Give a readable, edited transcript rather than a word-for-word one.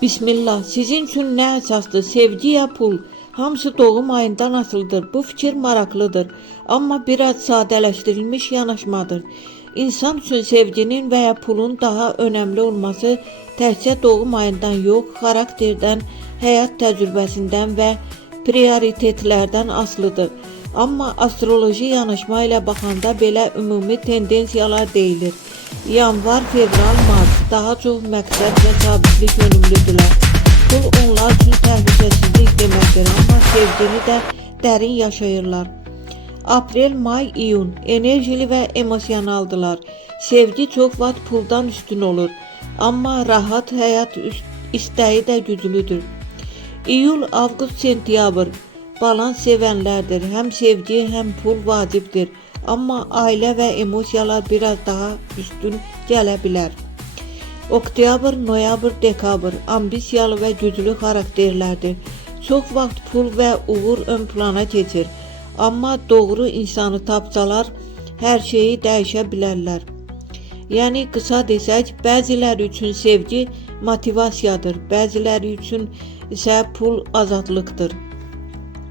Bismillah, sizin üçün nə əsasdır, sevgi ya pul? Hamısı doğum ayından asılıdır. Bu fikir maraqlıdır, amma biraz sadələşdirilmiş yanaşmadır. İnsan üçün sevginin və ya pulun daha önəmli olması təkcə doğum ayından yox, xarakterdən, həyat təcrübəsindən və prioritetlərdən asılıdır. Amma astroloji yanaşma ilə baxanda belə ümumi tendensiyalar deyilir. Yanvar, fevral, mart daha çox məqsəd və sabitlik yönümlüdürlər. Pul onlar üçün təhlükəsizlik deməkdir, amma sevgini də dərin yaşayırlar. Aprel, may, iyun enerjili və emosionaldılar. Sevgi çox vaxt puldan üstün olur, amma rahat həyat istəyi də güclüdür. İyul, avqust, sentyabr balans sevənlərdir. Həm sevgi, həm pul vacibdir, amma ailə və emosiyalar biraz daha üstün gələ bilər. Oktyabr, noyabr, dekabr ambisiyalı və güclü xarakterlərdir. Çox vaxt pul və uğur ön plana keçir, amma doğru insanı tapsalar hər şeyi dəyişə bilərlər. Yəni qısa desək, bəziləri üçün sevgi motivasiyadır, bəziləri üçün isə pul azadlıqdır.